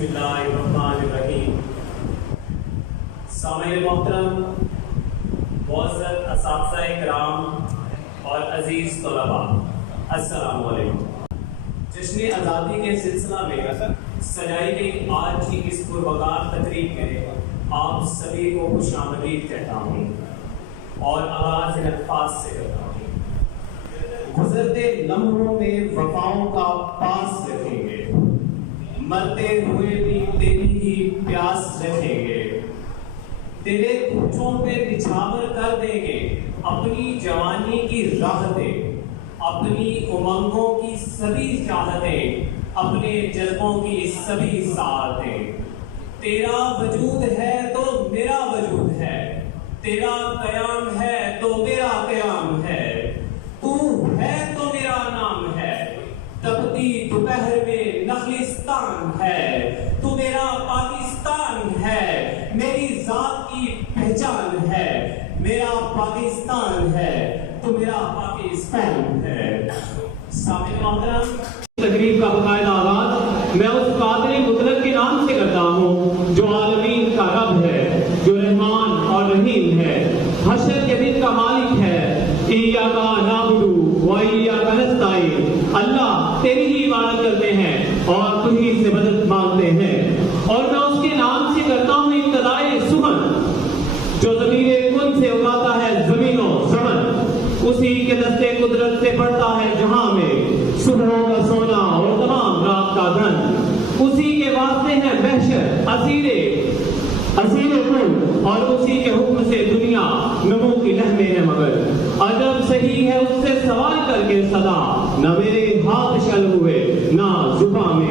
بسم اللہ الرحمن الرحیم۔ سامعین محترم، معزز اساتذہ کرام اور عزیز طلباء، السلام علیکم۔ جشن آزادی کے سلسلہ میں سجائی گئی آج کی اس پروقار تقریب میں آپ سبھی کو خوش آمدید کہتا ہوں اور آغاز ان الفاظ سے کرتا ہوں۔ گزرتے لمحوں میں وفاؤں کا پاس رکھیں گے، مرتے ہوئے بھی تیری ہی پیاس رکھیں گے، تیرے کھوٹوں پہ نچھاور کر دیں گے اپنی جوانی کی راحتیں، اپنی امنگوں کی سبھی چاہتیں، اپنے جذبوں کی سبھی ساعتیں۔ تیرا وجود ہے تو میرا وجود ہے، تیرا قیام ہے تو میرا قیام ہے، تو ہے تو میرا نام ہے، تپتی دوپہر میں نخلستان ہے، تو میرا پاکستان ہے، میری ذات کی پہچان ہے، میرا پاکستان ہے تو میرا پاکستان ہے۔ سامعین محترم، تقریب کا باقاعدہ آغاز میں اس قادر مطلق کے نام سے کرتا ہوں جو عالمین کا رب ہے، جو رحمان اور رحیم ہے، حشر کے دن کا مالک ہے۔ ایاک نعبد و ایاک نستعین، اللہ تیری ہی عبادت کرتے ہیں اور تجھی سے مدد مانگتے ہیں۔ اور میں اس کے نام سے کرتا ہوں ابتدائے سخن، جو ضمیر کن سے اگاتا ہے زمین و زمن، اسی کے دستے قدرت سے پڑتا ہے جہاں میں صبحوں کا سونا اور تمام رات کا دھن، اسی کے واسطے ہیں بحشر اسیر کن، اور اسی کے حکم سے دنیا نمو کی لہمیں ہے، مگر عجب صحیح ہے اس سے سوال کر کے صدا، نہ میرے ہاتھ شل ہوئے نہ زباں میں